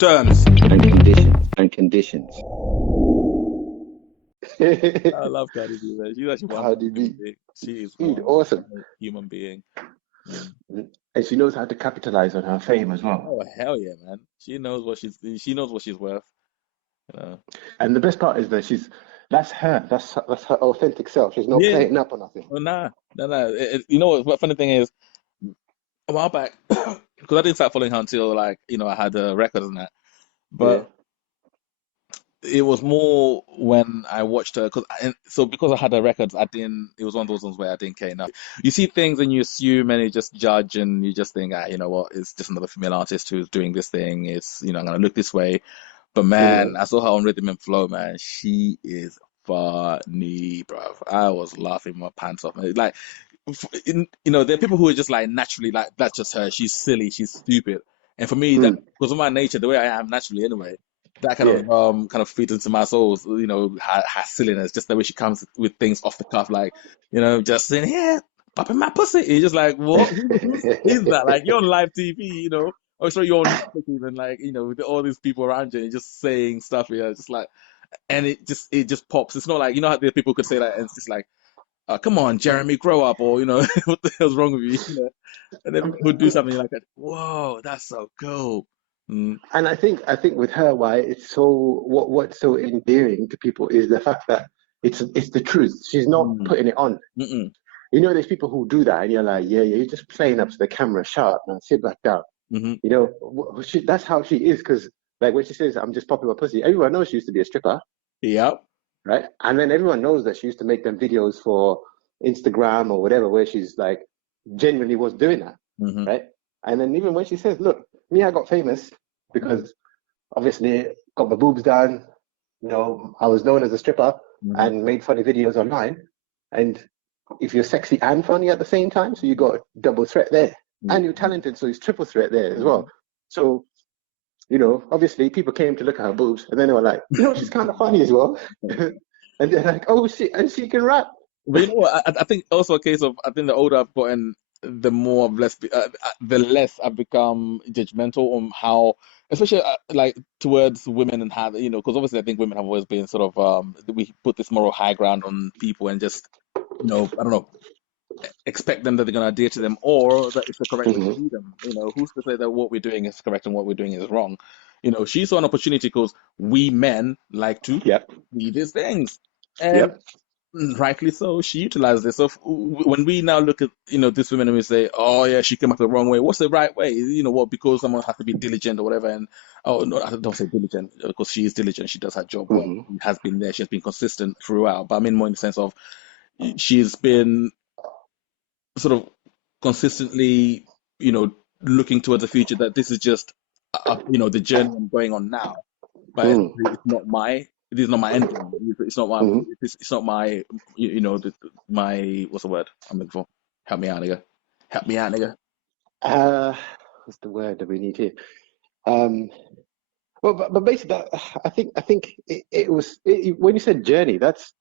Termz. And conditions. I love Cardi-B, man. She's actually one Cardi human B, being. She is dude, one awesome. human being. Mm. And she knows how to capitalize on her fame as well. Oh hell yeah, man. She knows what she's worth. You know. And the best part is that that's her. That's her authentic self. She's not Yeah. playing up or nothing. Oh nah. You know what funny thing is, a while back, because I didn't start following her until like, I had a record and that. Yeah. But it was more when I watched her, because I had her records, I didn't. It was one of those ones where I didn't care enough. You see things and you assume and you just judge and you just think, you know what, it's just another female artist who's doing this thing. It's I'm gonna look this way. But man, I saw her on Rhythm and Flow, man. She is funny, bruv. I was laughing my pants off. Like, there are people who are just like naturally like that's just her. She's silly, she's stupid. And for me, that because of my nature, the way I am naturally anyway, that Yeah. kind of feeds into my soul. Her silliness, just the way she comes with things off the cuff, like just saying, "Yeah, popping my pussy." It's just like, what? Who is that? Like you're on live TV. Oh, sorry, you're on Netflix even, like, with all these people around you and just saying stuff, just like, and it just pops. It's not like, how the people could say that and it's just like, come on, Jeremy, grow up, or, what the hell's wrong with you, And then people would do something like that. Whoa, that's so cool. Mm. And I think with her, why it's so what's so endearing to people is the fact that it's the truth. She's not putting it on. Mm-mm. There's people who do that, and you're like, yeah, you're just playing up to the camera. Shut up, man. Sit back down. Mm-hmm. That's how she is. Because like when she says, "I'm just popping my pussy," everyone knows she used to be a stripper, Yep. right? And then everyone knows that she used to make them videos for Instagram or whatever, where she's like genuinely was doing that, Mm-hmm. right? And then even when she says, "Look, me, I got famous because obviously got my boobs done. I was known as a stripper and made funny videos online. And if you're sexy and funny at the same time, so you got a double threat there. And you're talented, so it's triple threat there as well. So, obviously people came to look at her boobs and then they were like, she's kind of funny as well. And they're like, oh shit, and she can rap. But you know what? I think also a case of, I think the older I've gotten, the the less I've become judgmental on how, especially like towards women and how, because obviously I think women have always been sort of, we put this moral high ground on people and just, I don't know, expect them that they're going to adhere to them or that it's the correct way to do them. Who's to say that what we're doing is correct and what we're doing is wrong? She saw an opportunity because we men like to do these things. And rightly so, she utilized this. So when we now look at these women and we say, oh yeah, she came up the wrong way. What's the right way? What? Because someone has to be diligent or whatever. And oh no, I don't say diligent because she is diligent. She does her job well. She has been there. She has been consistent throughout. But I mean more in the sense of she's been sort of consistently, looking towards the future. That this is just the journey I'm going on now. But it's not my. It is not my end goal. It's not my. It's not my. My what's the word I'm looking for? Help me out, nigga. Help me out, nigga. What's the word that we need here? Well, but basically, I think it was when you said journey, that's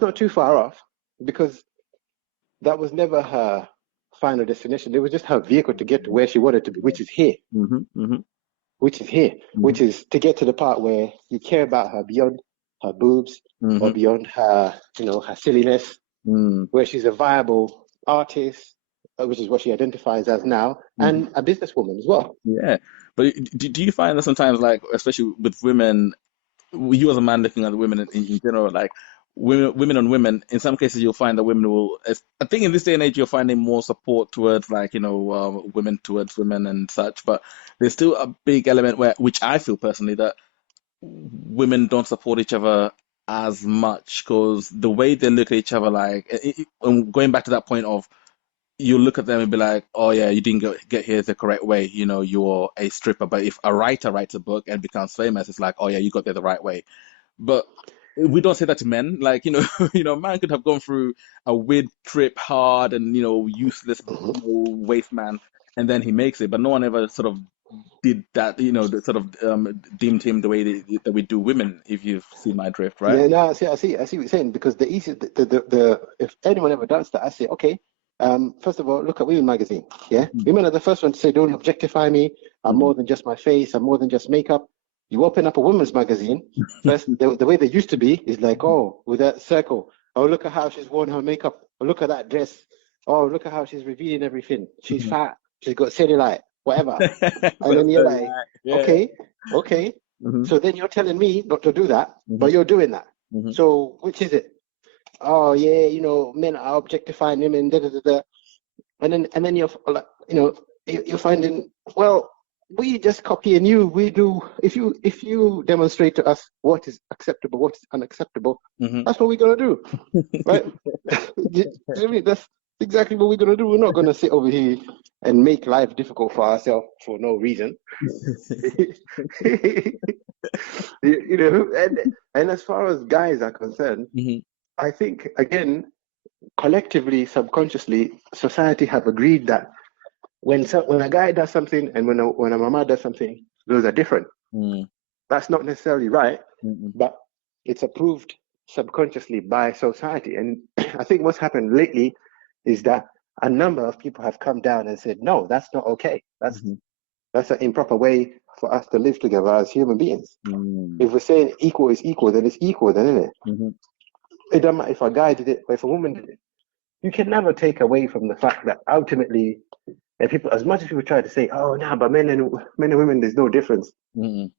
not too far off because that was never her final destination. It was just her vehicle to get to where she wanted to be, which is here. Which is here, which is to get to the part where you care about her beyond her boobs or beyond her, her silliness, where she's a viable artist, which is what she identifies as now, and a businesswoman as well. Yeah, but do you find that sometimes, like, especially with women, you as a man looking at the women in general, like women on women, in some cases you'll find that women will, I think in this day and age you're finding more support towards like, women towards women and such, but there's still a big element which I feel personally that women don't support each other as much because the way they look at each other, like, and going back to that point of, you look at them and be like, oh yeah, you didn't get here the correct way, you're a stripper. But if a writer writes a book and becomes famous, it's like, oh yeah, you got there the right way. But we don't say that to men. Like, a man could have gone through a weird trip, hard and, useless waste man, and then he makes it. But no one ever sort of did that, that sort of deemed him the way that we do women, if you see my drift, right? Yeah, no, I see what you're saying because the easiest, the if anyone ever does that, I say, okay, First of all, look at Women magazine. Yeah, Mm-hmm. women are the first one to say, "Don't objectify me. I'm more than just my face. I'm more than just makeup." You open up a women's magazine. First, the way they used to be is like, oh, with that circle. Oh, look at how she's worn her makeup. Oh, look at that dress. Oh, look at how she's revealing everything. She's Mm-hmm. fat. She's got cellulite. Whatever. And then That's you're so like, right. Yeah. okay. Mm-hmm. So then you're telling me not to do that, Mm-hmm. but you're doing that. Mm-hmm. So which is it? Oh yeah, men are objectifying women. Da, da, da, da. And then you're like, you're finding, well, we just copy and we do. If you demonstrate to us what is acceptable, what is unacceptable, Mm-hmm. that's what we're gonna do, right? Do you know what I mean? That's exactly what we're gonna do. We're not gonna sit over here and make life difficult for ourselves for no reason. And as far as guys are concerned, Mm-hmm. I think again, collectively, subconsciously, society have agreed that when a guy does something and when a mama does something, those are different. Mm. That's not necessarily right, Mm-mm. but it's approved subconsciously by society. And I think what's happened lately is that a number of people have come down and said, no, that's not okay. That's an improper way for us to live together as human beings. Mm. If we're saying equal is equal, then it's equal, then, isn't it? Mm-hmm. It doesn't matter if a guy did it or if a woman did it. You can never take away from the fact that ultimately, and people, as much as people try to say, oh, no, but men and women, there's no difference. Mm-mm.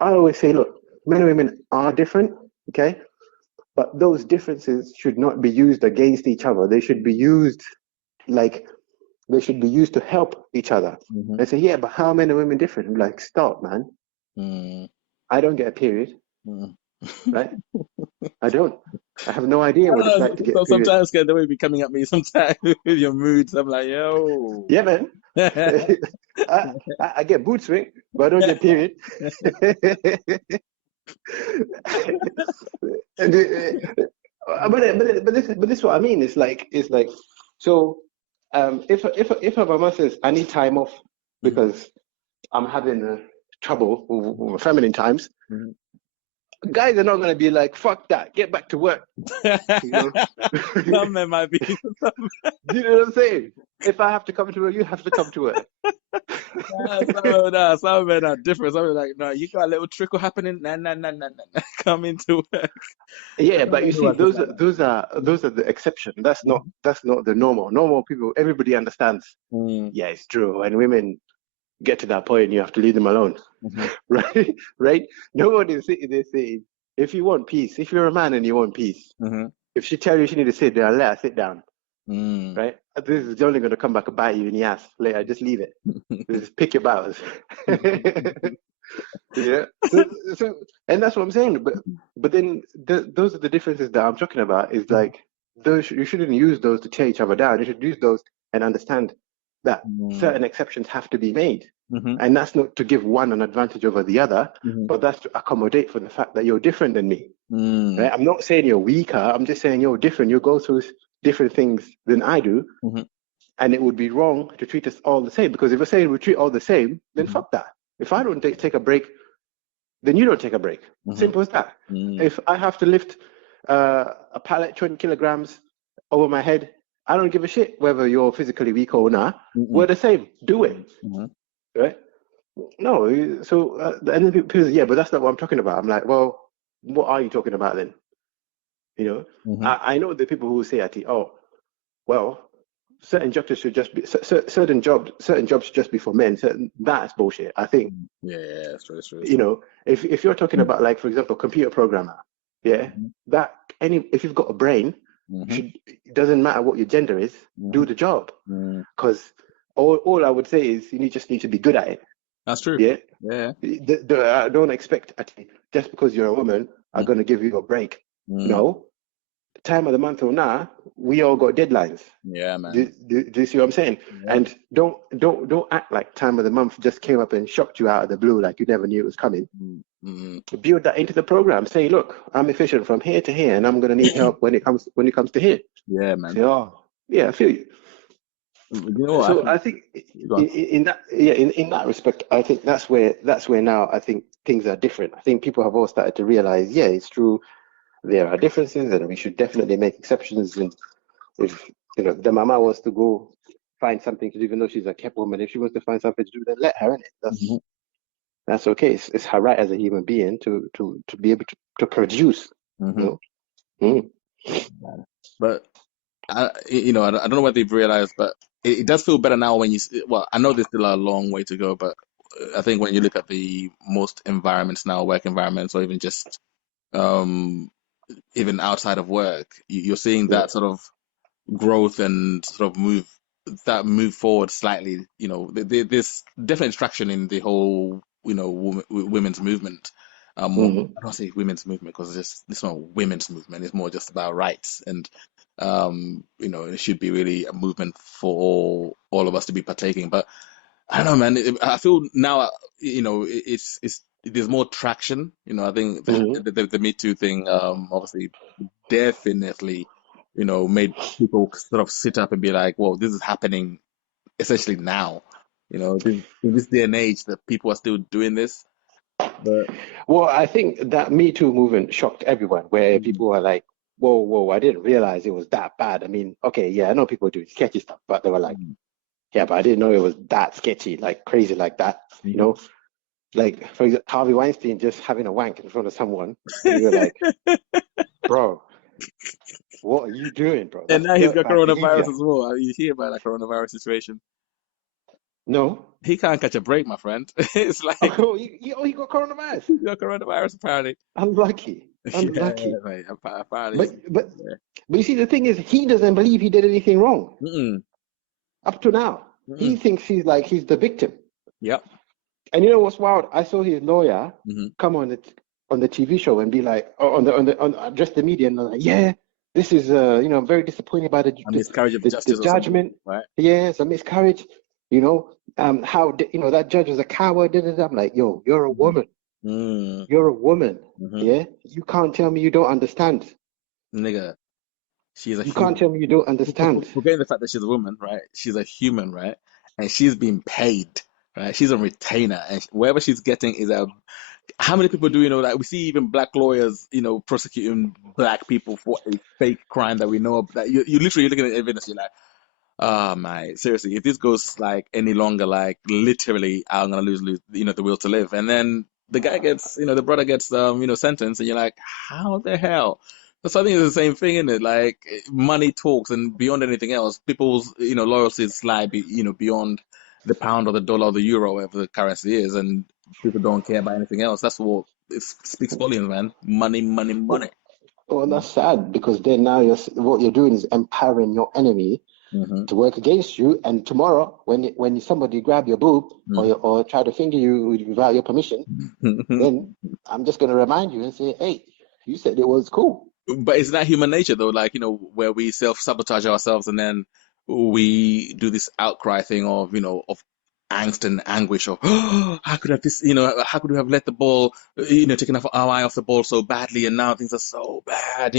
I always say, look, men and women are different, okay? But those differences should not be used against each other. They should be used to help each other. Mm-hmm. They say, yeah, but how are men and women different? I'm like, stop, man. Mm. I don't get a period, Mm. right? I don't. I have no idea what it's like to get a period. Sometimes the way you be coming at me sometimes with your moods. I'm like, yo. Yeah, man. I get mood swing, but I don't get period. But this is what I mean. It's like so. If a mama says I need time off because I'm having trouble with feminine times, Mm-hmm. guys are not going to be like, fuck that, get back to work. Some men might be. Do you know what I'm saying? If I have to come to work, you have to come to work. Some men are different. Some men are like, no, you got a little trickle happening. Nah. Come into work. Yeah, but you see, those are the exception. That's not the normal. Normal people, everybody understands. Mm. Yeah, it's true. And women get to that point, you have to leave them alone. Mm-hmm. Right? Nobody is sitting there saying, if you want peace, if you're a man and you want peace, if she tells you she need to sit down, let her sit down. Mm. Right? This is only going to come back and bite you in the ass later. Just leave it. Just pick your battles. Yeah. So, and that's what I'm saying. But then those are the differences that I'm talking about. Is like you shouldn't use those to tear each other down. You should use those and understand that certain exceptions have to be made. And that's not to give one an advantage over the other, but that's to accommodate for the fact that you're different than me. Right? I'm not saying you're weaker. I'm just saying you're different. You go through different things than I do. And it would be wrong to treat us all the same, because if we're saying we treat all the same, then fuck that. If I don't take a break, then you don't take a break. Simple as that. If I have to lift a pallet 20 kilograms over my head, I don't give a shit whether you're physically weak or not. We're the same. Do it. Right? No. So, and then people say, yeah, but that's not what I'm talking about. I'm like, well, what are you talking about then? You know, I know the people who say, oh, well, certain jobs should just be certain jobs should just be for men. That's bullshit. I think. Yeah, it's true. You know, if you're talking about, like, for example, computer programmer, yeah, that if you've got a brain, it doesn't matter what your gender is, do the job. Because all I would say is you just need to be good at it. That's true. Yeah. Don't expect just because you're a woman are going to give you a break. No. Time of the month or not, we all got deadlines. Yeah, man. Do you see what I'm saying? Yeah. And don't act like time of the month just came up and shocked you out of the blue, like you never knew it was coming. Build that into the program. Say, look, I'm efficient from here to here, and I'm going to need help when it comes to here. Yeah, man. Say, oh, yeah, I feel you. You know what, so I think in that respect, I think that's where now I think things are different. I think people have all started to realize, yeah, it's true. There are differences, and we should definitely make exceptions. And if the mama wants to go find something to do, even though she's a kept woman. If she wants to find something to do, then let her in it. Hmm. That's okay. It's her right as a human being to be able to produce. Hmm. You know? But I don't know what they've realized, but it does feel better now when well, I know there's still a long way to go, but I think when you look at the most environments now, work environments, or even just um, even outside of work, you're seeing Yeah. that sort of growth and sort of move forward slightly. There's definitely traction in the whole, women's movement. Mm-hmm. I don't say women's movement because it's not a women's movement. It's more just about rights, and it should be really a movement for all of us to be partaking. But I don't know, man. I feel now, it's there's more traction. I think Mm-hmm. the Me Too thing, obviously, definitely, made people sort of sit up and be like, "Well, this is happening essentially now." In this day and age, that people are still doing this. But Well, I think that Me Too movement shocked everyone, where mm, people were like, "Whoa, whoa! I didn't realize it was that bad." I mean, okay, yeah, I know people do sketchy stuff, but they were like, mm, "Yeah, but I didn't know it was that sketchy, like crazy like that." You mhm. know, like for example, Harvey Weinstein just having a wank in front of someone, and you were like, "Bro, what are you doing, bro? And That's now he's got dirtbag coronavirus behavior." as well. You hear about that coronavirus situation? No. He can't catch a break, my friend. It's like Oh, he got coronavirus. he's got coronavirus apparently. Unlucky, Yeah, unlucky. mate. Apparently, But but yeah. but you see, the thing is, he doesn't believe he did anything wrong Mm-mm, up to now. He mm-mm. thinks he's the victim. Yep. And you know what's wild? I saw his lawyer Mm-hmm. come on the TV show and be like, on address the media, and they're like, yeah, this is I'm very disappointed by the A the, miscarriage of the, the justice or something, judgment. right? Yeah, it's a miscarriage. How that judge was a coward. Da, da, da. I'm like, yo, you're a Mm-hmm. woman. Mm, You're a woman. mm-hmm. Yeah, you can't tell me you don't understand. Nigga, she's a You can't human. tell me you don't understand. Forgetting the fact that she's a woman, right? She's a human, right? And she's being paid, right? She's a retainer, and whatever she's getting is a. How many people do you know that we see even black lawyers, prosecuting black people for a fake crime that we know of? That you literally looking at evidence, you're like, oh my, seriously, if this goes like any longer, like literally, I'm gonna lose, the will to live. And then the guy gets, the brother gets, sentenced, and you're like, how the hell? So I think it's the same thing, isn't it? Like money talks, and beyond anything else, people's, loyalties lie, beyond the pound or the dollar or the euro, whatever the currency is, and people don't care about anything else. That's what it speaks volumes, man. Money, money, money. Well, that's sad because then now what you're doing is empowering your enemy Hmm. to work against you. And tomorrow, when somebody grab your boob or try to finger you without your permission, then I'm just going to remind you and say, hey, you said it was cool. But it's not human nature though, like, where we self-sabotage ourselves and then we do this outcry thing of, of angst and anguish of, oh, how could we have let the ball, taken off our eye off the ball so badly and now things are so bad,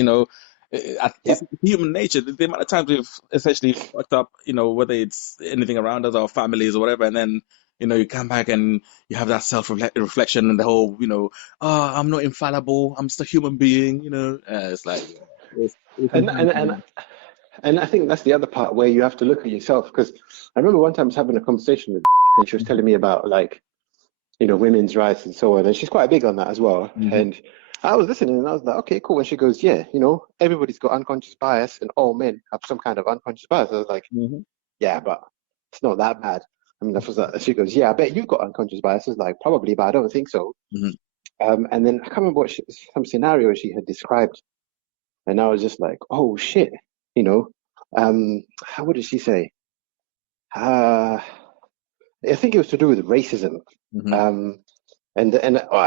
It's Yep. human nature. The amount of times we've essentially fucked up, whether it's anything around us, our families or whatever, and then, you come back and you have that self-reflection and the whole, oh, I'm not infallible. I'm just a human being, It's like, it's And, insane and, to and, me. and I think that's the other part where you have to look at yourself. Because I remember one time I was having a conversation with and she was telling me about like, women's rights and so on. And she's quite big on that as well. Hmm. And I was listening and I was like, okay, cool. And she goes, yeah, everybody's got unconscious bias and all men have some kind of unconscious bias. I was like, Hmm. yeah, but it's not that bad. I mean, she goes, yeah, I bet you've got unconscious biases. Like, probably, but I don't think so. Hmm. And then I can't remember some scenario she had described. And I was just like, oh, shit, you know. What did she say? I think it was to do with racism. Hmm. Um, I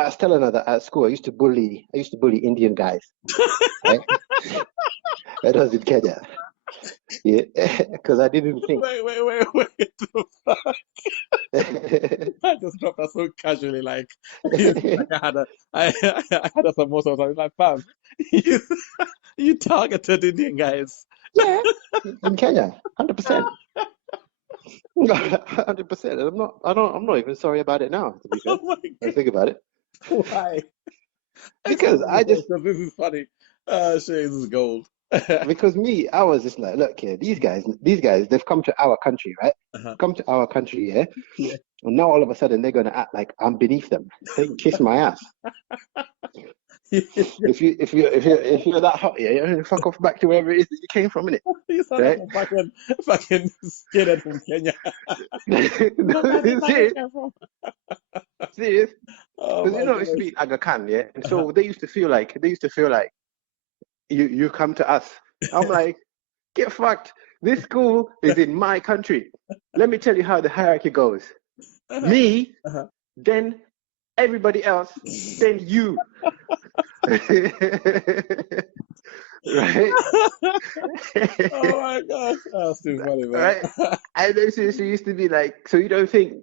was telling her that at school I used to bully Indian guys, right? That was in Kenya, yeah, because I didn't think. Wait. I just dropped that so casually, like, like I had a samosa. I was like, fam, you, you targeted Indian guys. Yeah, in Kenya, 100%, 100%. And I'm not even sorry about it now. To be Oh fair, my I god, think about it why? because Explain I yourself, just because this is funny. Shit, this is gold. Because me, I was just like, look here, these guys, they've come to our country, right? Uh-huh. Come to our country, yeah. Yeah. And now all of a sudden they're gonna act like I'm beneath them. They can kiss my ass. If you're that hot, yeah, you fuck off back to wherever it is that you came from, innit? You sound like Right? a fucking skinhead from Kenya. No, Look, I think I serious, came from. serious. Oh Because my it used to gosh. be in Aga Khan, yeah, and Uh-huh. so they used to feel like you come to us. I'm like, get fucked. This school is in my country. Let me tell you how the hierarchy goes. Uh-huh. Me, Uh-huh. then everybody else, then you. Right? Oh my gosh. That's too funny, man. Right? And then she used to be like, so you don't think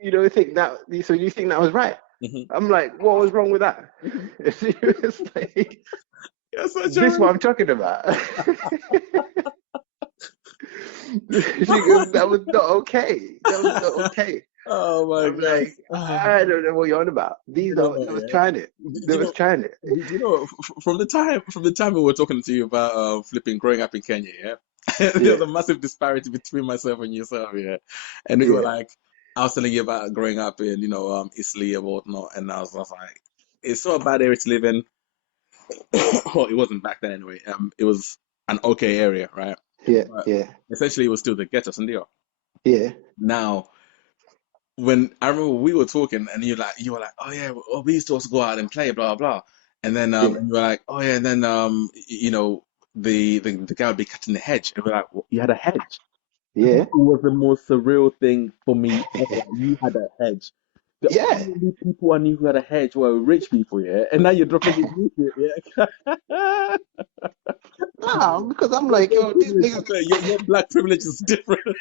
that, so you think that was right? Mhm. I'm like, what was wrong with that? Mhm. She was like, You're such this is a what I'm talking about. She goes, that was not okay. That was not okay. Oh my I'm gosh. like, I don't know what you're on about. You know They what, was yeah? trying it. Do They you was know, trying it. from the time we were talking to you about flipping growing up in Kenya, yeah, Yeah, there's a massive disparity between myself and yourself, yeah. And we were yeah, like, I was telling you about growing up in, Italy or whatnot, and I was like, it's not a bad area to live in. Well, it wasn't back then anyway. It was an okay area, right? yeah, But yeah, essentially, it was still the ghetto, and yeah, now when I remember we were talking and you were like, oh yeah, well, we used to also go out and play, blah blah. And then yeah, and you were like, oh yeah, and then the guy would be cutting the hedge, and we're like, "What, you had a hedge?" That yeah, was the most surreal thing for me ever. Like, you had a hedge. The yeah. only people I knew who had a hedge were rich people, yeah. And now you're dropping this new shit, yeah. Nah, because I'm Your like, yo, these privilege, I niggas. say, your black privilege is different.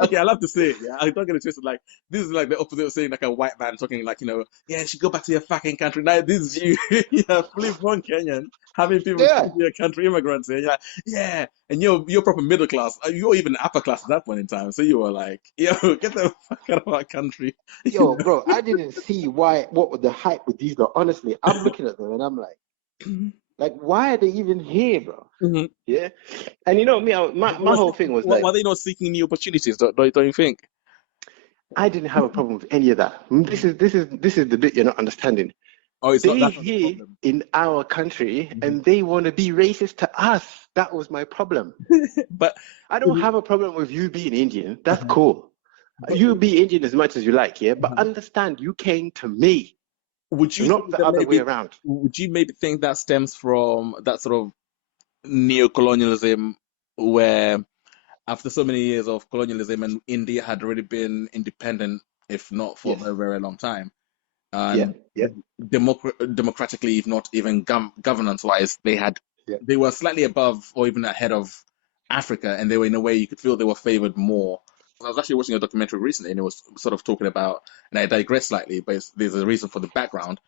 Okay, I love to say it. Yeah, I don't get it twisted. Like this is like the opposite of saying like a white man talking like yeah, you should go back to your fucking country. Now this is you, yeah, flip one Kenyan having people come Yeah, to your country, immigrants. Yeah, you're like, yeah, and you're proper middle class. You're even upper class at that point in time. So you were like, yo, get the fuck out of our country. yo, bro, I didn't see what was the hype with these. Though, honestly, I'm looking at them and I'm like, why are they even here, bro? Mhm. Yeah, and you know me, my whole thing was Why like, are they not seeking new opportunities? Don't you think? I didn't have a problem with any of that. This is the bit you're not understanding. Oh, it's not. They That's not the here problem. in our country Mhm. and they want to be racist to us. That was my problem. But I don't have a problem with you being Indian. That's uh-huh. cool. But You be Indian as much as you like, yeah. But uh-huh. understand, you came to me, Would you not think the that other way maybe around. would you maybe think that stems from that sort of neo-colonialism where after so many years of colonialism and India had already been independent, if not for a Yes. very, very long time, Yeah. and Yeah. democratically, if not even governance-wise, Yeah. they were slightly above or even ahead of Africa, and they were in a way you could feel they were favored more. I was actually watching a documentary recently, and it was sort of talking about, and I digress slightly, but there's a reason for the background.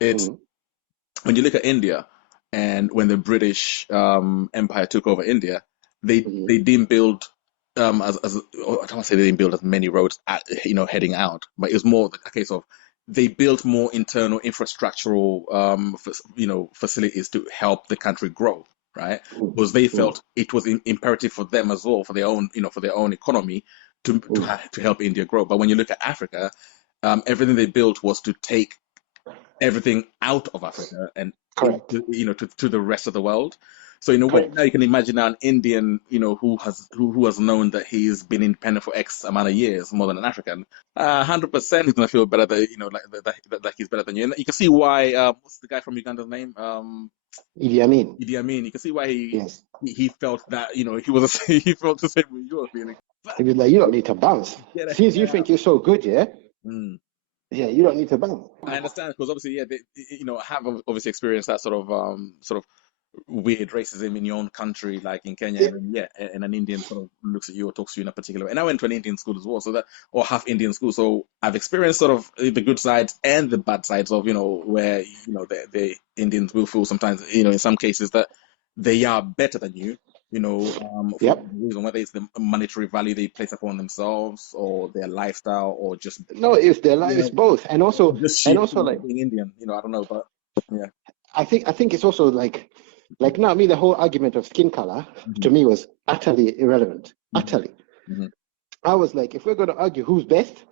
It's Mm, when you look at India and when the British Empire took over India, mm, they didn't build as I don't want to say they didn't build as many roads heading out, but it was more a case of they built more internal infrastructural facilities to help the country grow, right? mm, Because they mm, felt it was imperative for them as well for their own for their own economy mm. to help India grow. But when you look at Africa, everything they built was to take everything out of Africa and Correct. to the rest of the world. So in a way, now Correct. you can imagine now an Indian, who has known that he's been independent for X amount of years, more than an African. 100% he's gonna feel better that like he's better than you. And you can see why. What's the guy from Uganda's name? Idi Amin. Idi Amin. You can see why Yes. he felt that he was he felt the same way you were feeling. But He was like, you don't need to bounce. get the Since you heck think out. you're so good, yeah? Mm. Yeah, you don't need to bounce. I understand because obviously, yeah, I have obviously experienced that sort of weird racism in your own country, like in Kenya, Yeah. and then, yeah, and an Indian sort of looks at you or talks to you in a particular way. And I went to an Indian school as well, so that or half Indian school, so I've experienced sort of the good sides and the bad sides of where the Indians will feel sometimes in some cases that they are better than you. For Yep. whatever reason, whether it's the monetary value they place upon themselves or their lifestyle or just No, it's their life. yeah, It's both, and or also, just and sheer also privilege like of being Indian. I don't know, but yeah. I think it's also like Like, no, I mean, the whole argument of skin color to me was utterly irrelevant. Utterly. I was like, if we're going to argue who's best,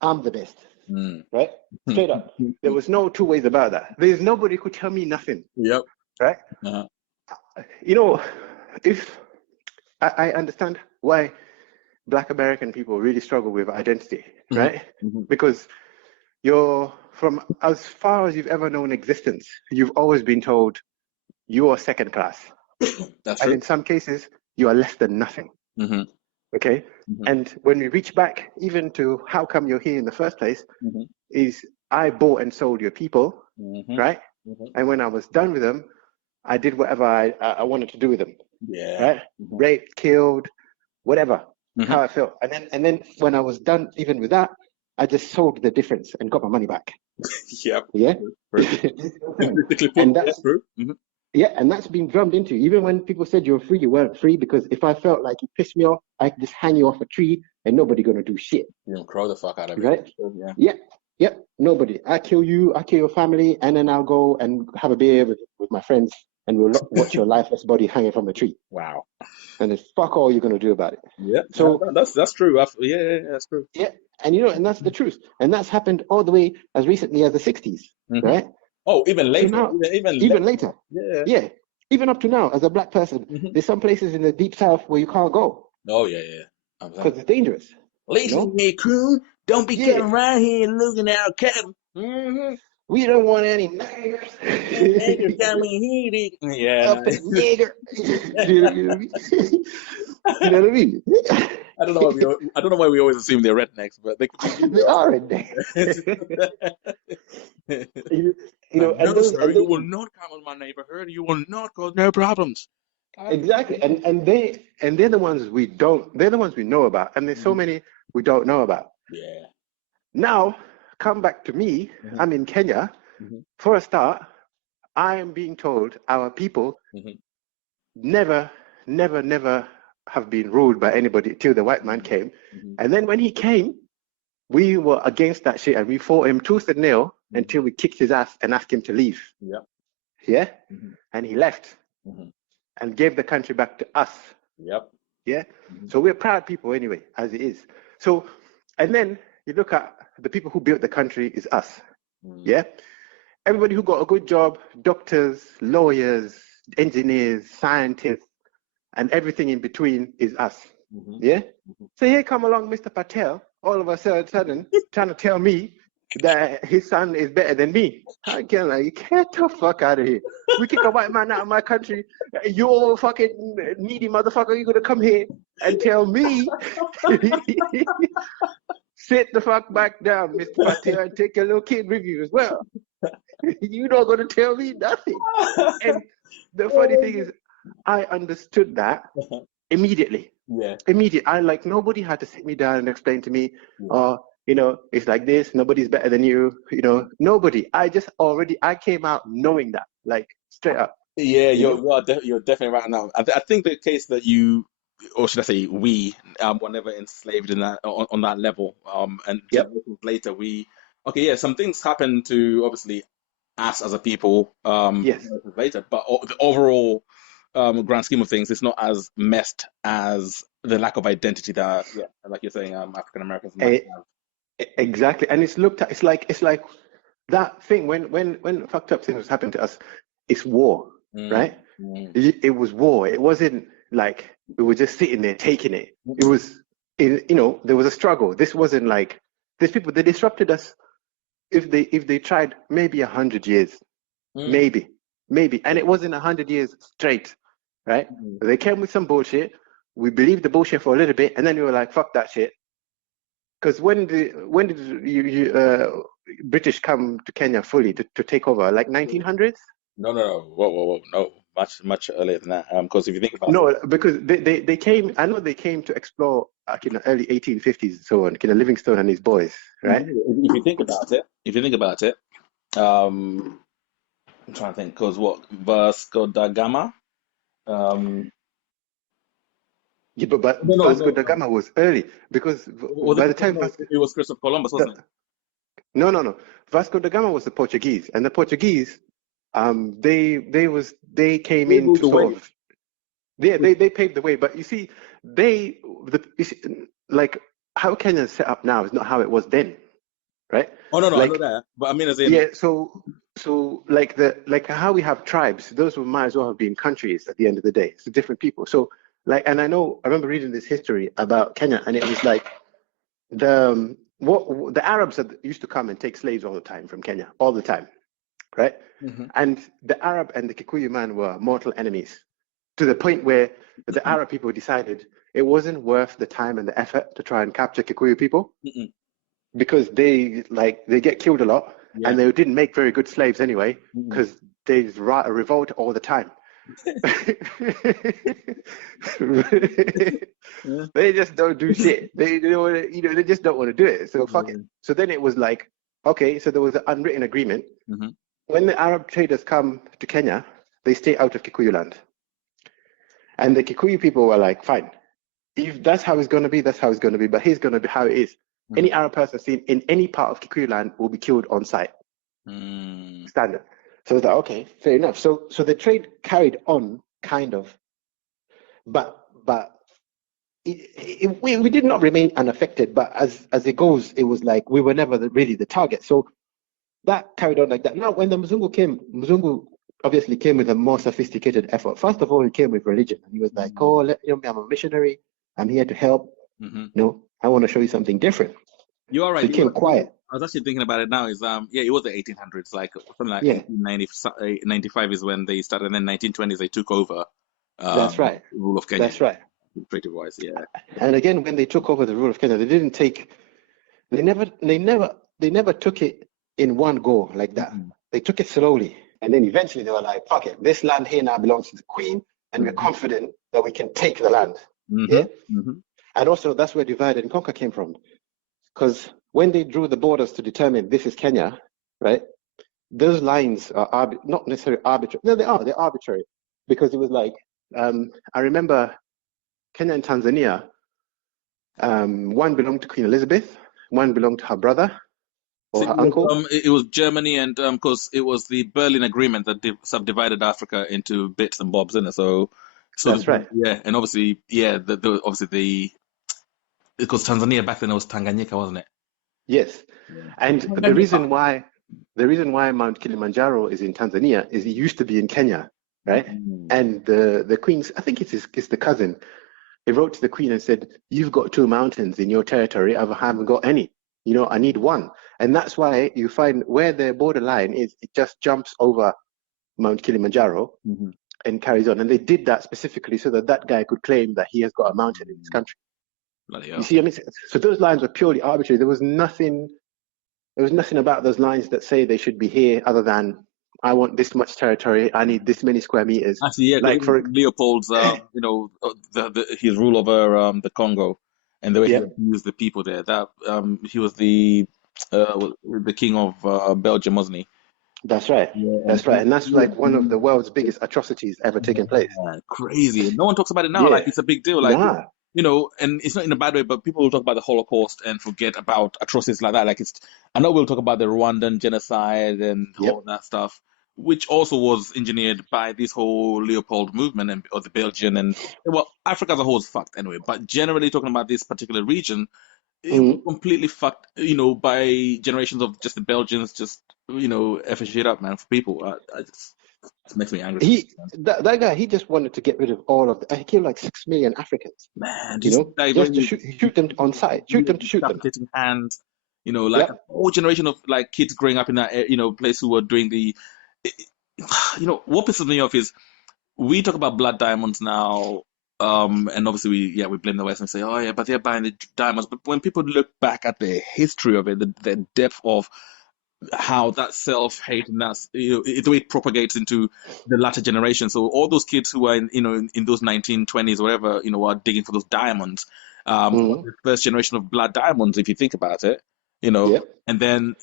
I'm the best. Right? Straight up. There was no two ways about that. There's nobody who could tell me nothing. Yep. Right? You know, if I understand why Black American people really struggle with identity, right? Because you're, from as far as you've ever known existence, you've always been told you are second class. That's and true. in some cases, you are less than nothing. Okay? And when we reach back even to how come you're here in the first place, is I bought and sold your people, right? And when I was done with them, I did whatever I wanted to do with them. Right? Raped, killed, whatever, how I felt. And then when I was done even with that, I just sold the difference and got my money back. Yep. Yeah. And that's true. Yeah, and that's been drummed into you. Even when people said you were free, you weren't free, because if I felt like you pissed me off, I could just hang you off a tree and nobody gonna do shit. You know, crow the fuck out of it. Right? Yeah. Nobody. I kill you, I kill your family, and then I'll go and have a beer with my friends, and we'll watch your lifeless body hanging from a tree. Wow. And then fuck all you're gonna do about it. Yeah. So that's true. Yeah, that's true. Yeah, and and that's the truth, and that's happened all the way as recently as the 60s, right? Oh, even later. So now, even later. Yeah. Even up to now, as a Black person, there's some places in the deep South where you can't go. Oh yeah. Because it's dangerous. Listen, hey crew, don't be coming around here looking out, cabin. We don't want any niggers. Niggers coming here. Yeah. Up in nigger. You know what I mean? I don't know why we always assume they're rednecks, but they are rednecks. You will not come in my neighborhood. You will not cause no problems. Exactly, and they're the ones we don't. They're the ones we know about, and there's so many we don't know about. Yeah. Now, come back to me. I'm in Kenya. For a start, I am being told our people never have been ruled by anybody till the white man came. And then when he came, we were against that shit and we fought him tooth and nail until we kicked his ass and asked him to leave. Yeah. And he left and gave the country back to us. Yeah. So we're proud people anyway, as it is. So, and then you look at the people who built the country is us. Yeah. Everybody who got a good job, doctors, lawyers, engineers, scientists, and everything in between is us. Yeah. So here come along Mr. Patel, all of a sudden trying to tell me that his son is better than me. I can't, like, get the fuck out of here. We kick a white man out of my country. You all fucking needy motherfucker, you're gonna come here and tell me sit the fuck back down, Mr. Patel, and take your little kid with you as well. You're not gonna tell me nothing. And the funny thing is, I understood that immediately. Immediately. Nobody had to sit me down and explain to me, it's like this, nobody's better than you, nobody. I came out knowing that, like, straight up. Yeah, you're definitely right now. I think the case that you, or should I say we, were never enslaved in that on that level. And later some things happen to obviously us as a people later, but the overall grand scheme of things, it's not as messed as the lack of identity that, like you're saying, African Americans might have. Exactly, and it's like that thing when fucked up things happen to us. It's war, right? It was war. It wasn't like we were just sitting there taking it. It was, there was a struggle. This wasn't like these people. They disrupted us. If they tried, maybe 100 years, maybe, and it wasn't 100 years straight, right? They came with some bullshit. We believed the bullshit for a little bit, and then we were like, "Fuck that shit." Because when did you British come to Kenya fully to take over? Like 1900s? No. Whoa, no. Much earlier than that. Because if you think about it, because they came. I know they came to explore in the early 1850s and so on. Livingstone and his boys, right? If you think about it, I'm trying to think. Because Vasco da Gama. Yeah, but Vasco da Gama was early because by the time it was Christopher Columbus, wasn't it? No. Vasco da Gama was the Portuguese, and the Portuguese they came They in ruled to the way. sort of, yeah, they paved the way. But you see, you see, like how Kenya's set up now is not how it was then, right? Oh no, I know Like, that, but I mean, as in, yeah, so like how we have tribes, those who might as well have been countries at the end of the day. It's different people. So like, and I remember reading this history about Kenya, and it was like what the Arabs used to come and take slaves all the time from Kenya, all the time, right? mm-hmm. And the Arab and the Kikuyu man were mortal enemies to the point where the Arab people decided it wasn't worth the time and the effort to try and capture Kikuyu people Mm-mm. because they get killed a lot Yeah. and they didn't make very good slaves anyway Mm-mm. because they revolt all the time. Yeah. They just don't do shit. They don't they just don't want to do it. So fuck it. Yeah. So then it was like, okay, so there was an unwritten agreement. Mm-hmm. When the Arab traders come to Kenya, they stay out of Kikuyu land. And the Kikuyu people were like, fine, if that's how it's going to be, that's how it's going to be. But here's going to be how it is. Mm-hmm. Any Arab person seen in any part of Kikuyu land will be killed on sight. Standard. So it's like, okay, fair enough. So the trade carried on, kind of, but we did not remain unaffected. But as it goes, it was like we were never really the target. So that carried on like that. Now, when the Mzungu came, Mzungu obviously came with a more sophisticated effort. First of all, he came with religion. And he was like, oh, I'm a missionary. I'm here to help. Mm-hmm. I want to show you something different. You are right. So he came quiet. I was actually thinking about it now. Is it was the 1800s, like something like Yeah. 1895 is when they started, and then 1920s they took over. That's right. Rule of Kenya. That's right. Creative wise, yeah. And again, when they took over the rule of Kenya, they never took it in one go like that. Mm-hmm. They took it slowly. And then eventually they were like, fuck it, this land here now belongs to the Queen, and we're confident that we can take the land. Mm-hmm. Yeah. Mm-hmm. And also that's where divide and conquer came from. Because when they drew the borders to determine this is Kenya, right? Those lines are not necessarily arbitrary. No, they're arbitrary. Because it was like, I remember Kenya and Tanzania, one belonged to Queen Elizabeth, one belonged to her brother or her uncle. It was Germany, and because it was the Berlin Agreement that subdivided Africa into bits and bobs, isn't it? So That's right. Yeah, and obviously, yeah, because Tanzania back then it was Tanganyika, wasn't it? Yes. And the reason why Mount Kilimanjaro is in Tanzania is it used to be in Kenya, right? And the Queen's, I think it's the cousin, he wrote to the Queen and said, you've got two mountains in your territory, I haven't got any. I need one. And that's why you find where the borderline is, it just jumps over Mount Kilimanjaro and carries on. And they did that specifically so that guy could claim that he has got a mountain in his country. You see, I mean, so those lines were purely arbitrary. There was nothing about those lines that say they should be here other than I want this much territory, I need this many square meters. Actually, yeah, like for Leopold's, his rule over the Congo, and the way he abused the people there. That he was the king of Belgium, wasn't he? That's right. Yeah, that's right. And that's like one of the world's biggest atrocities ever taken place. Crazy. No one talks about it now. Like it's a big deal. Like and it's not in a bad way, but people will talk about the Holocaust and forget about atrocities like that. Like I know we'll talk about the Rwandan genocide and all that stuff, which also was engineered by this whole Leopold movement or the Belgian Africa as a whole is fucked anyway. But generally talking about this particular region, it was completely fucked, by generations of just the Belgians just, effing shit up, man, for people. It makes me angry. That guy, he just wanted to get rid of all of he killed like 6 million Africans. Man, just to shoot them on sight, shoot them to shoot them. Hands, a whole generation of like kids growing up in that, place who were doing the, what pisses me off is we talk about blood diamonds now. And obviously we blame the West and say, oh yeah, but they're buying the diamonds. But when people look back at the history of it, the depth of how that self-hate and that's the way it propagates into the latter generation. So all those kids who are in those 1920s or whatever, are digging for those diamonds, the first generation of blood diamonds, if you think about it, and then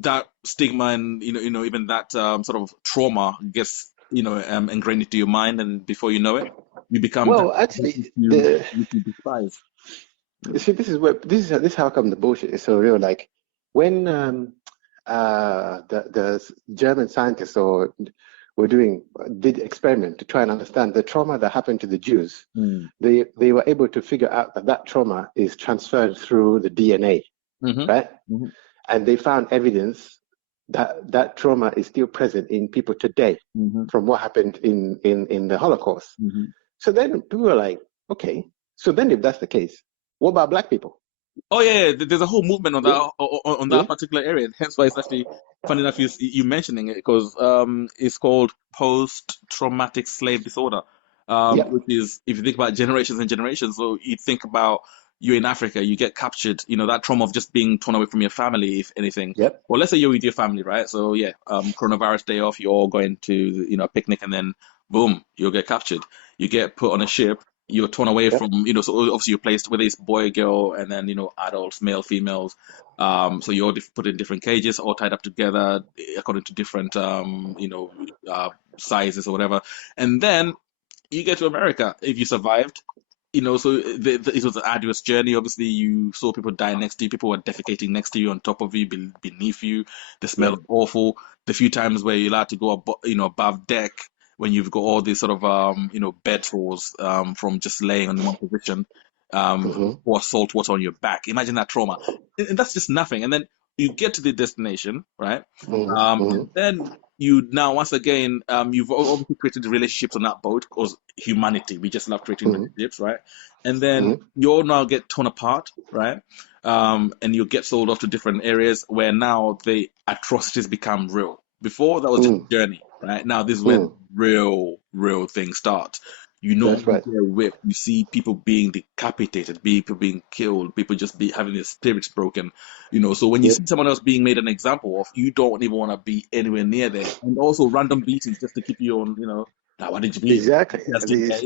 that stigma and even that sort of trauma gets ingrained into your mind, and before you know it, you become actually you despise. You see, this is how come the bullshit is so real. Like when the German scientists or did experiment to try and understand the trauma that happened to the Jews. Mm. They were able to figure out that trauma is transferred through the DNA, Mm-hmm. right? Mm-hmm. And they found evidence that trauma is still present in people today Mm-hmm. from what happened in the Holocaust. Mm-hmm. So then people were like, okay, so then if that's the case, what about black people? Oh yeah, there's a whole movement on Yeah, that on yeah, that particular area. Hence why it's actually funny enough you mentioning it, because it's called post-traumatic slave disorder, yeah, which is, if you think about generations and generations. So you think about, you're in Africa, you get captured, that trauma of just being torn away from your family, if anything. yep, Well, let's say you're with your family, right? So yeah, coronavirus day off, you're all going to a picnic, and then boom, you'll get captured. You get put on a ship, you're torn away yep, from, so obviously you're placed, whether it's boy, girl, and then, adults, male, females. So you're all put in different cages, all tied up together according to different, sizes or whatever. And then you get to America if you survived. So it was an arduous journey. Obviously, you saw people die next to you. People were defecating next to you, on top of you, beneath you. The smell yep, was awful. The few times where you're allowed to go above deck, when you've got all these sort of bed sores from just laying in one position, mm-hmm, or salt water on your back. Imagine that trauma, and that's just nothing. And then you get to the destination, right? mm-hmm, And mm-hmm, then you now, once again, you've obviously created relationships on that boat, because humanity, we just love creating mm-hmm, relationships, right? And then mm-hmm, you all now get torn apart, right? And you get sold off to different areas where now the atrocities become real. Before, that was just mm, a journey, right? Now this is where the mm. real thing starts. That's You right. hear whip, you see people being decapitated, people being killed, people just having their spirits broken. So when you Yep, see someone else being made an example of, you don't even want to be anywhere near there. And also random beatings just to keep you on, why did you beat him? exactly. Just in case,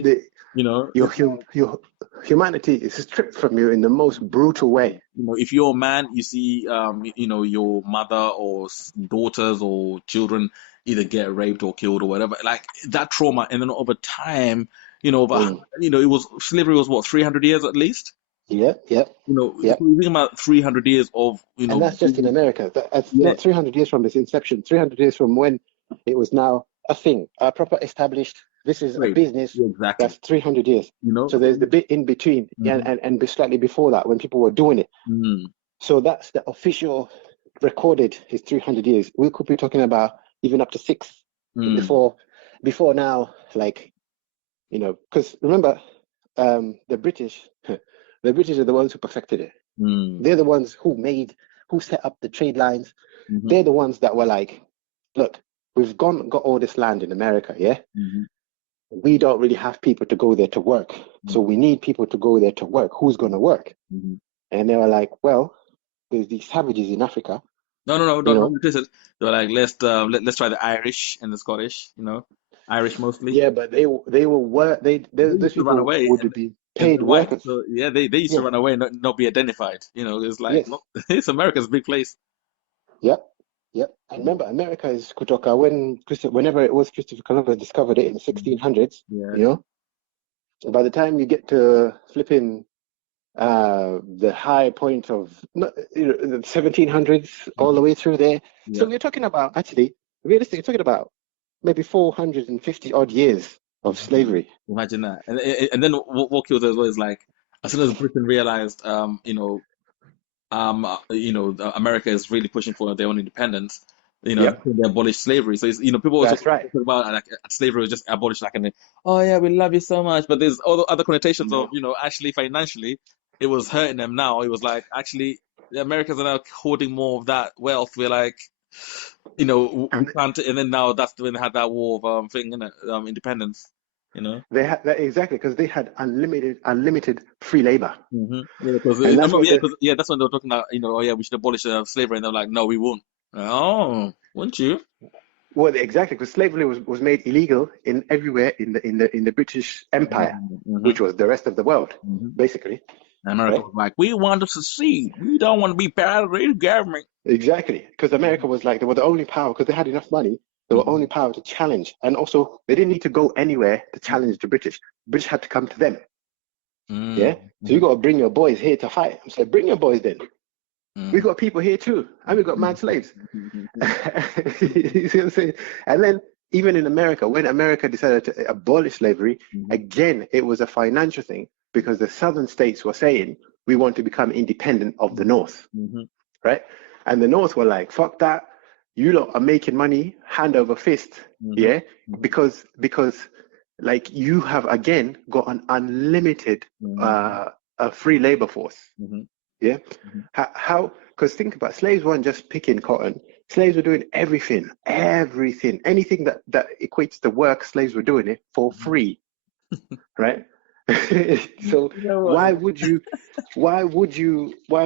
Your humanity is stripped from you in the most brutal way. if you're a man, you see, your mother or daughters or children either get raped or killed or whatever, like that trauma. And then over time, Mm. it was, slavery was what, 300 years at least? Yep, yep, If yep. we think about 300 years of, And that's just in America. That's yeah, 300 years from its inception, 300 years from when it was now a thing, a proper established. This is a right, business. yeah, exactly. That's 300 years. So there's the bit in between, Mhm. and slightly before that when people were doing it. Mm, So that's the official recorded is 300 years. We could be talking about even up to six mm, before now, like, because remember, the British, the British are the ones who perfected it. mm, They're the ones who set up the trade lines. mhm, They're the ones that were like, look, we've got all this land in America, yeah? mhm, We don't really have people to go there to work. So we need people to go there to work. Who's going to work? mhm. And they were like, well, there's these savages in Africa, No, you don't know? twist it. They were like, let's try the Irish and the Scottish, Irish mostly. Yeah, but they were work. They Those used to run people away, would be and paid they're white. workers. So yeah, they used to Yeah. run away and not be identified. It's like, Yes. no, it's America's a big place. Yep. Yep. And remember, America is Kutoka whenever it was Christopher Columbus discovered it in the Mhm. 1600s. Yeah. You know, by the time you get to flipping the high point of the 1700s all the Mhm. way through there. Yeah. So we're talking about actually, realistically, talking about maybe 450 odd years of Imagine, slavery. imagine that. And then what kills us as well is, like, as soon as Britain realized, America is really pushing for their own independence. Yep, They abolished slavery. So it's, people also that's right. talk about, like, slavery was just abolished, like, and oh yeah, we love you so much. But there's all the other connotations of, No. actually financially, it was hurting them. Now it was like, actually, the Americans are now hoarding more of that wealth. We're like, we And can't. And then now that's when they had that war of thing, innit? Independence. You know. they had that exactly because they had unlimited free labor, Yeah, because and that's what that's when they were talking about, oh yeah, we should abolish slavery, and they're like, no, we won't. Oh, wouldn't you? well, exactly because slavery was made illegal in everywhere in the British Empire, Mm-hmm. which was the rest of the world, Hmm. basically, And America right? was like, we want to secede. We don't want to be part of the government. Exactly, because America was like they were the only power because they had enough money. They were Hmm. only power to challenge, and also they didn't need to go anywhere to challenge the British. British had to come to them. Yeah, so you Mm-hmm. got to bring your boys here to fight. I'm saying, bring your boys then. We Mm-hmm. got people here too, and we got mad slaves. Mm-hmm. You see what I'm saying? And then even in America, when America decided to abolish slavery, again, it was a financial thing because the southern states were saying, we want to become independent of the North, right? And the North were like, fuck that. You lot are making money hand over fist, yeah? Because like you have, again, got an unlimited a free labor force, yeah? How, because think about it, slaves weren't just picking cotton. Slaves were doing everything, anything that equates to work, slaves were doing it for free, right? So You know what? why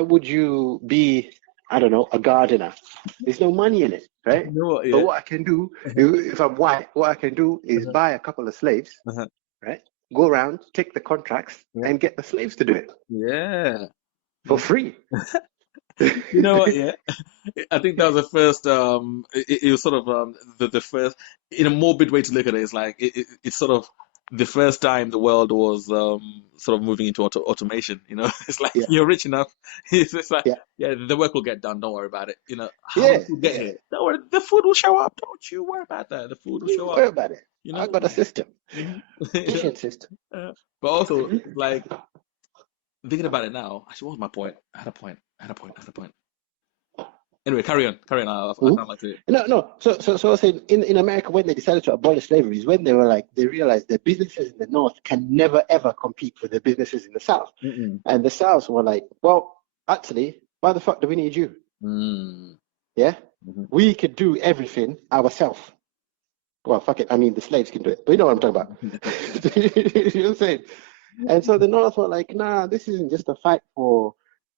would you be, I don't know, a gardener? There's no money in it, right? You know what? But Yeah. what I can do, if I'm white, what I can do is buy a couple of slaves, right? Go around, take the contracts, and get the slaves to do it Yeah. for free. You know what? Yeah. I think that was the first. It was sort of the first, in a morbid way to look at it. It's like it's sort of the first time the world was sort of moving into automation. You know, it's like Yeah, you're rich enough. It's just like, yeah, yeah, the work will get done. Don't worry about it. You know, how will yeah, the food get yeah. here? Don't worry, the food will show up. Don't you worry about that. The food will show Don't up. worry about it. You I know. got a system, Mhm. efficient system. But also, like thinking about it now. Actually, what was my point? I had a point. I had a point. Anyway, carry on. Carry on. I Mhm. can't like to. No. So I was saying, in America, when they decided to abolish slavery, is when they were like, they realized that businesses in the North can never ever compete with the businesses in the South. Mm-mm. And the South were like, well, actually, why the fuck do we need you? Mm. Yeah, Mhm. we could do everything ourselves. Well, fuck it. I mean, the slaves can do it, but you know what I'm talking about. You know what I'm saying? And so the North were like, nah, this isn't just a fight for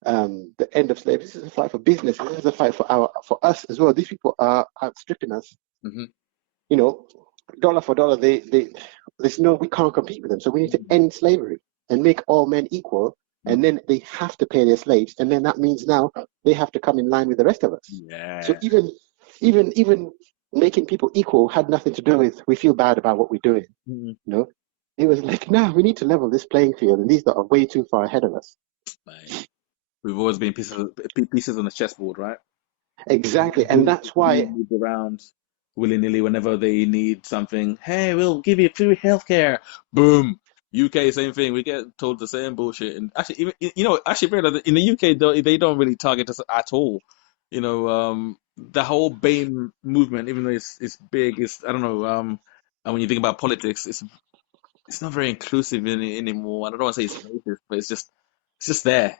the end of slavery. This is a fight for business. This is a fight for us as well. These people are outstripping us. Mhm. You know, dollar for dollar. There's no, we can't compete with them. So we need to end slavery and make all men equal. And then they have to pay their slaves, and then that means now they have to come in line with the rest of us. So Yeah. even making people equal had nothing to do with we feel bad about what we're doing. Mhm. You know, it was like, nah, we need to level this playing field, and these that are way too far ahead of us. Like, we've always been pieces on the chessboard, right? Exactly, and Being that's why. moved around willy-nilly whenever they need something. Hey, we'll give you free healthcare. Boom. UK, same thing. We get told the same bullshit. And actually, even actually, Brenda, in the UK, they don't really target us at all. You know, the whole BAME movement, even though it's big, it's I don't know. And when you think about politics, it's not very inclusive anymore. And I don't want to say it's racist, but it's just there.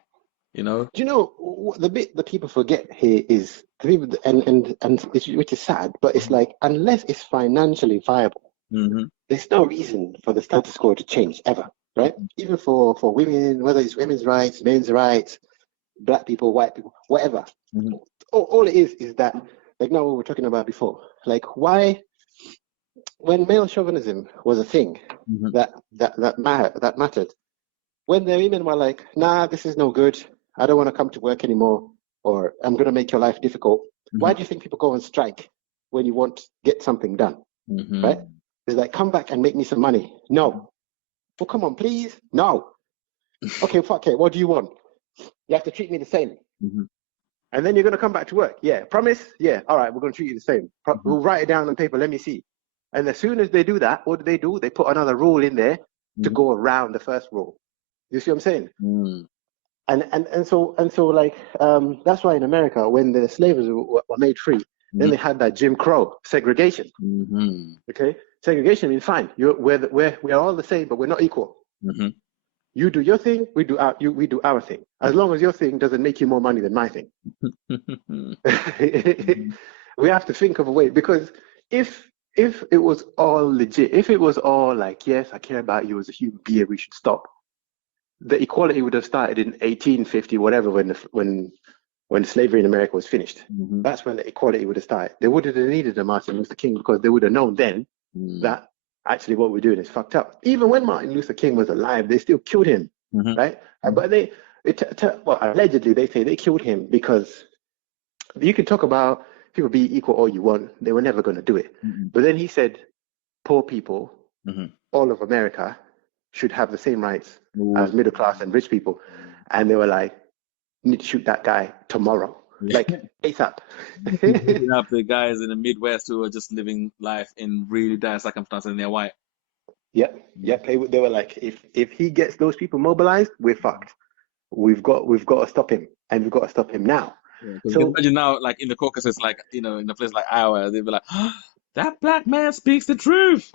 You know. Do you know the bit that people forget here is the people, and which is sad, but it's like unless it's financially viable, Mm-hmm. there's no reason for the status quo to change ever, right? Even for women, whether it's women's rights, men's rights, black people, white people, whatever. Mm-hmm. All it is that, like now what we were talking about before, like why when male chauvinism was a thing Mm-hmm. that mattered, when the women were like, nah, this is no good, I don't want to come to work anymore, or I'm going to make your life difficult, why do you think people go on strike when you want to get something done, right? Mm-hmm. It's like, come back and make me some money. No. Well, come on, please. No. Okay, fuck it. What do you want? You have to treat me the same. Mm-hmm. And then you're going to come back to work. Yeah. Promise? Yeah. All right, we're going to treat you the same. Mm-hmm. We'll write it down on paper. Let me see. And as soon as they do that, what do? They put another rule in there to Mm-hmm. go around the first rule. You see what I'm saying? Mm. And so like that's why in America when the slaves were made free, then they had that Jim Crow segregation. Mm-hmm. Okay, segregation means fine. We're all the same, but we're not equal. Mm-hmm. You do your thing, we do our thing. As long as your thing doesn't make you more money than my thing. We have to think of a way, because if it was all legit, if it was all like, yes, I care about you as a human being, we should stop, the equality would have started in 1850, whatever, when slavery in America was finished. Mm-hmm. That's when the equality would have started. They wouldn't have needed a Martin Luther King, because they would have known then that actually what we're doing is fucked up. Even when Martin Luther King was alive, they still killed him, Mm-hmm. right? But well, allegedly they say they killed him because you can talk about people be equal all you want, they were never going to do it. Mm-hmm. But then he said, poor people, Mm-hmm. all of America, should have the same rights Ooh. as middle class and rich people. And they were like, you need to shoot that guy tomorrow. like ASAP. He's beating up the guys in the Midwest who are just living life in really dire circumstances and they're white. Yep, yep. They were like, if he gets those people mobilized, we're fucked. We've got to stop him, and we've got to stop him now. Yeah, 'cause you So can imagine now, like in the Caucasus, like in a place like Iowa, they'd be like, "That black man speaks the truth."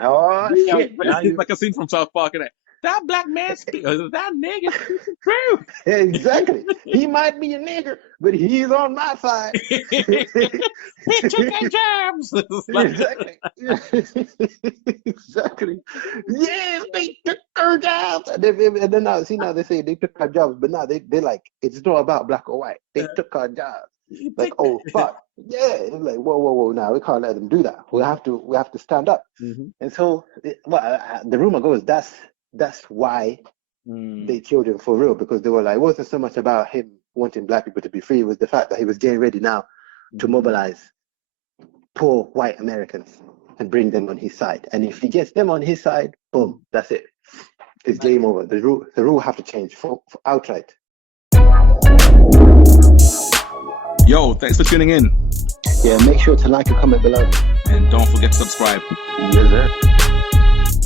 oh Yeah, shit! Now it's like a scene from South Park, and that black man speaks, that nigga speaks the truth. exactly. He might be a nigger, but he's on my side. We took our jobs. It's like- Exactly. Exactly. Yes, they took our jobs. And then now, see, now they say they took our jobs, but now they're like, it's not about black or white. They took our jobs. Like, oh fuck. Yeah. It's like, whoa. Now we can't let them do that. We have to stand up. Mhm. And so, the rumor goes that's why they killed him for real, because they were like, it wasn't so much about him wanting black people to be free, it was the fact that he was getting ready now to mobilize poor white Americans and bring them on his side. And if he gets them on his side, boom, that's it. It's game over. The rule have to change for outright. Yo, thanks for tuning in. Yeah, make sure to like and comment below. And don't forget to subscribe. Yes, sir.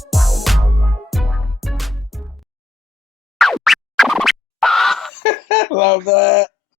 Love that.